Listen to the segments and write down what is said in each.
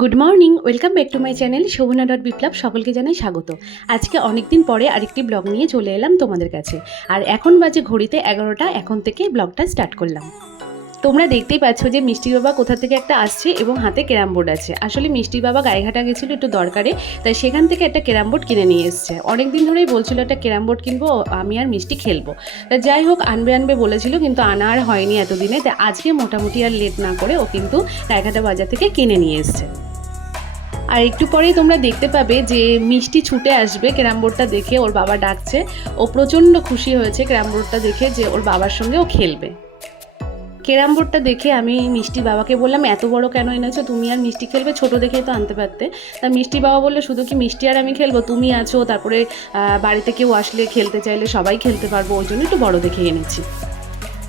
Good morning welcome back to my channel Shobhana dot Biplab সকলকে জানাই স্বাগত। আজকে অনেকদিন পরে আরেকটি ব্লগ নিয়ে চলে এলাম তোমাদের কাছে। আর এখন বাজে ঘড়িতে এগারোটা, এখন থেকে ব্লগটা স্টার্ট করলাম। তোমরা দেখতেই পাচ্ছ যে মিষ্টির বাবা কোথা থেকে একটা আসছে এবং হাতে ক্যারাম বোর্ড আছে। আসলে মিষ্টির বাবা গায়েঘাটা গেছিল একটু দরকারে, তাই সেখান থেকে একটা ক্যারাম বোর্ড কিনে নিয়ে এসছে। অনেক দিন ধরেই বলছিল, একটা ক্যারাম বোর্ড কিনবো, আমি আর মিষ্টি খেলব। তা যাই হোক, আনবে আনবে বলেছিল, কিন্তু আনা আর হয়নি এতদিনে। তাই আজকে মোটামুটি আর লেট না করে ও কিন্তু গায়েঘাটা বাজার থেকে কিনে নিয়ে এসছে। আর একটু পরেই তোমরা দেখতে পাবে যে মিষ্টি ছুটে আসবে ক্যারাম বোর্ডটা দেখে, ওর বাবা ডাকছে। ও প্রচণ্ড খুশি হয়েছে ক্যারাম বোর্ডটা দেখে যে ওর বাবার সঙ্গে ও খেলবে। ক্যারাম বোর্ডটা দেখে আমি মিষ্টি বাবাকে বললাম, এত বড় কেন এনেছো? তুমি আর মিষ্টি খেলবে? ছোট দেখে তো আনতে পারতে। তা মিষ্টি বাবা বলল, শুধু কি মিষ্টি আর আমি খেলব? তুমি আছো, তারপরে বাড়িতে কেউ আসলে খেলতে চাইলে সবাই খেলতে পারব, ওই জন্য একটু বড় দেখে এনেছি।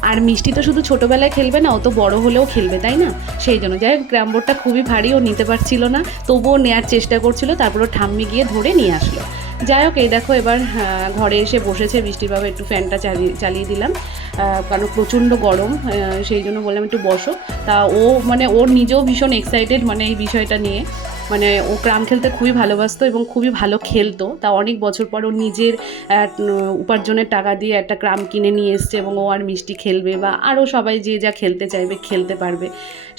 আর মিষ্টি তো শুধু ছোটোবেলায় খেলবে না, ও তো বড় হলেও খেলবে, তাই না? সেই জন্য। যাই হোক বোর্ডটা খুবই ভারী, ও নিতে পারছিল না, তবুও নেয়ার চেষ্টা করছিল, তারপর ঠাম্মি গিয়ে ধরে নিয়ে আসলো। যাই হোক, এই দেখো এবার ঘরে এসে বসেছে, বৃষ্টির বাবা একটু ফ্যানটা চালিয়ে চালিয়ে দিলাম। কারণ প্রচণ্ড গরম সেই জন্য বললাম একটু বসো। তা ও মানে ওর নিজেও ভীষণ এক্সাইটেড মানে এই বিষয়টা নিয়ে। মানে ও ক্রাম খেলতে খুবই ভালোবাসতো এবং খুবই ভালো খেলতো। তা অনেক বছর পর ও নিজের উপার্জনের টাকা দিয়ে একটা ক্রাম কিনে নিয়ে এসছে এবং ও আর মিষ্টি খেলবে বা আরও সবাই যে যা খেলতে চাইবে খেলতে পারবে।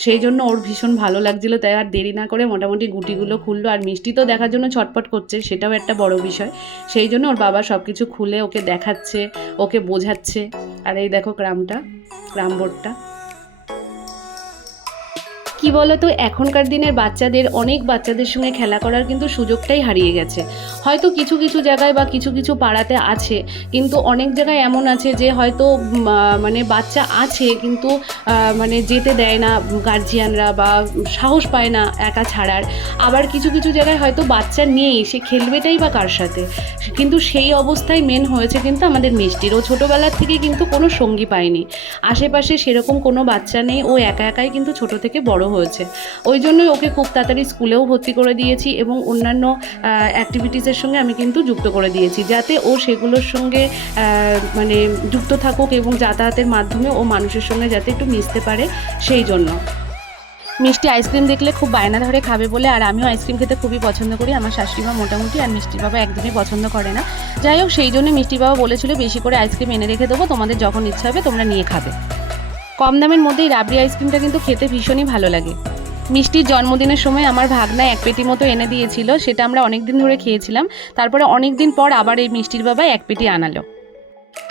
সেই জন্য ওর ভীষণ ভালো লাগছিল, তাই আর দেরি না করে মোটামুটি গুটিগুলো খুললো। আর মিষ্টি তো দেখার জন্য ছটপট করছে, সেটাও একটা বড় বিষয়। সেই জন্য ওর বাবা সব কিছু খুলে ওকে দেখাচ্ছে, ওকে বোঝাচ্ছে। আর এই দেখো ক্রামটা, ক্রাম বোর্ডটা। কি বলতো, এখনকার দিনের বাচ্চাদের, অনেক বাচ্চাদের সঙ্গে খেলা করার কিন্তু সুযোগটাই হারিয়ে গেছে। হয়তো কিছু কিছু জায়গায় বা কিছু কিছু পাড়াতে আছে, কিন্তু অনেক জায়গায় এমন আছে যে হয়তো মানে বাচ্চা আছে, কিন্তু মানে যেতে দেয় না গার্জিয়ানরা বা সাহস পায় না একা ছাড়ার। আবার কিছু কিছু জায়গায় হয়তো বাচ্চা নেই, সে খেলবেটাই বা কার সাথে। কিন্তু সেই অবস্থায় মেন হয়েছে কিন্তু আমাদের মিষ্টির। ও ছোটোবেলার থেকে কিন্তু কোনো সঙ্গী পায়নি। আশেপাশে সেরকম কোনো বাচ্চা নেই, ও একা একাই কিন্তু ছোট থেকে বড় হয়েছে। ওই জন্যই ওকে খুব তাড়াতাড়ি স্কুলেও ভর্তি করে দিয়েছি এবং অন্যান্য অ্যাক্টিভিটিসের সঙ্গে আমি কিন্তু যুক্ত করে দিয়েছি। যাতে ও সেগুলোর সঙ্গে মানে যুক্ত থাকুক এবং যাতায়াতের মাধ্যমে ও মানুষের সঙ্গে যাতে একটু মিশতে পারে সেই জন্য। মিষ্টি আইসক্রিম দেখলে খুব বায়না ধরে খাবে বলে, আর আমিও আইসক্রিম খেতে খুবই পছন্দ করি। আমার শাশুড়িমা মোটামুটি আর মিষ্টির বাবা একদমই পছন্দ করে না। যাই হোক, সেই জন্য মিষ্টির বাবা বলেছিল, বেশি করে আইসক্রিম এনে রেখে দেবো। তোমাদের যখন ইচ্ছা হবে তোমরা নিয়ে খাবে। কম দামের মধ্যেই রাবড়ি আইসক্রিমটা কিন্তু খেতে ভীষণই ভালো লাগে। মিষ্টির জন্মদিনের সময় আমার ভাগনা এক পেটি মতো এনে দিয়েছিল, সেটা আমরা অনেক দিন ধরে খেয়েছিলাম। তারপরে অনেক দিন পর আবার এই মিষ্টির বাবা এক পেটি আনালো।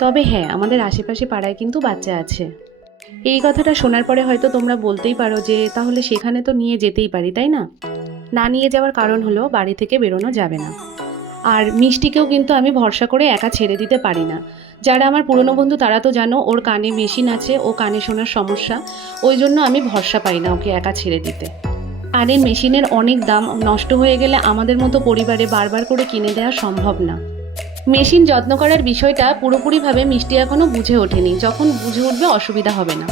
তবে হ্যাঁ আমাদের আশেপাশে পাড়ায় কিন্তু বাচ্চা আছে। এই কথাটা শোনার পরে হয়তো তোমরা বলতেই পারো যে, তাহলে সেখানে তো নিয়ে যেতেই পারি, তাই না? না নিয়ে যাওয়ার কারণ হলো বাড়ি থেকে বেরোনো যাবে না। আর মিষ্টিকেও কিন্তু আমি ভরসা করে একা ছেড়ে দিতে পারি না। যারা আমার পুরনো বন্ধু তারা তো জানো ওর কানে মেশিন আছে, ও কানে শোনার সমস্যা। ওই জন্য আমি ভরসা পাই না ওকে একা ছেড়ে দিতে। কানের মেশিনের অনেক দাম নষ্ট হয়ে গেলে আমাদের মতো পরিবারে বারবার করে কিনে দেওয়া সম্ভব না। মেশিন যত্ন করার বিষয়টা পুরোপুরিভাবে মিষ্টি এখনও বুঝে ওঠেনি। যখন বুঝে উঠবে অসুবিধা হবে না।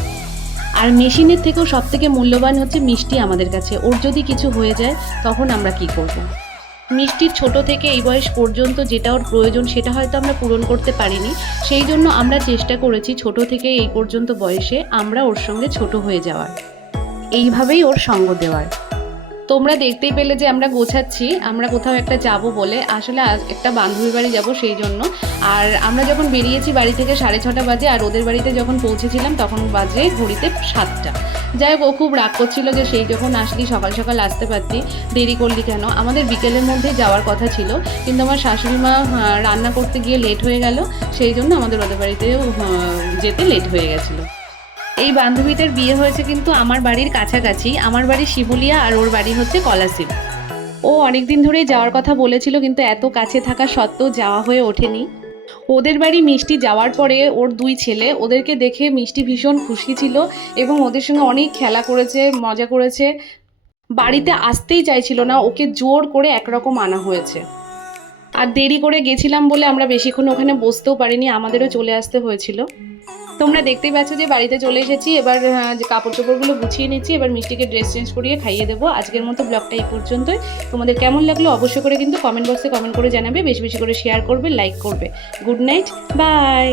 আর মেশিনের থেকেও সব থেকে মূল্যবান হচ্ছে মিষ্টি আমাদের কাছে। ওর যদি কিছু হয়ে যায় তখন আমরা কি করব। মিষ্টির ছোট থেকে এই বয়স পর্যন্ত যেটা ওর প্রয়োজন সেটা হয়তো আমরা পূরণ করতে পারিনি। সেই জন্য আমরা চেষ্টা করেছি ছোট থেকে এই পর্যন্ত বয়সে আমরা ওর সঙ্গে ছোট হয়ে যাওয়ার। এইভাবেই ওর সঙ্গ দেওয়ার। তোমরা দেখতেই পেলে যে আমরা গোছাচ্ছি, আমরা কোথাও একটা যাব বলে। আসলে একটা বান্ধবীর বাড়ি যাব সেই জন্য। আর আমরা যখন বেরিয়েছি বাড়ি থেকে সাড়ে ছটা বাজে আর ওদের বাড়িতে যখন পৌঁছেছিলাম তখন বাজে ঘড়িতে সাতটা। যাই হোক, ও খুব রাগ করছিল যে সেই যখন আসলি, সকাল সকাল আসতে পারতি, দেরি করলি কেন? আমাদের বিকেলের মধ্যে যাওয়ার কথা ছিল, কিন্তু আমার শাশুড়ি মা রান্না করতে গিয়ে লেট হয়ে গেল, সেই জন্য আমাদের ওদের বাড়িতেও যেতে লেট হয়ে গেছিল। এই বান্ধবীটার বিয়ে হয়েছে কিন্তু আমার বাড়ির কাছাকাছি, আমার বাড়ি শিবুলিয়া আর ওর বাড়ি হচ্ছে কলাসিব ও অনেকদিন ধরেই যাওয়ার কথা বলেছিল, কিন্তু এত কাছে থাকা সত্ত্বেও যাওয়া হয়ে ওঠেনি। ওদের বাড়ি মিষ্টি যাওয়ার পরে ওর দুই ছেলে, ওদেরকে দেখে মিষ্টি ভীষণ খুশি ছিল এবং ওদের সঙ্গে অনেক খেলা করেছে, মজা করেছে। বাড়িতে আসতেই চাইছিল না, ওকে জোর করে একরকম আনা হয়েছে। আর দেরি করে গেছিলাম বলে আমরা বেশিক্ষণ ওখানে বসতেও পারিনি, আমাদেরও চলে আসতে হয়েছিল। তোমরা দেখতেই পাচ্ছ যে বাড়িতে চলে এসেছি। এবার যে কাপড় চোপড়গুলো গুছিয়ে নিচ্ছি, এবার মিষ্টিকে ড্রেস চেঞ্জ করিয়ে খাইয়ে দেবো। আজকের মতো ব্লগটা এই পর্যন্তই। তোমাদের কেমন লাগল অবশ্যই করে কিন্তু কমেন্ট বক্সে কমেন্ট করে জানাবে। বেশি বেশি করে শেয়ার করবে লাইক করবে। Good night bye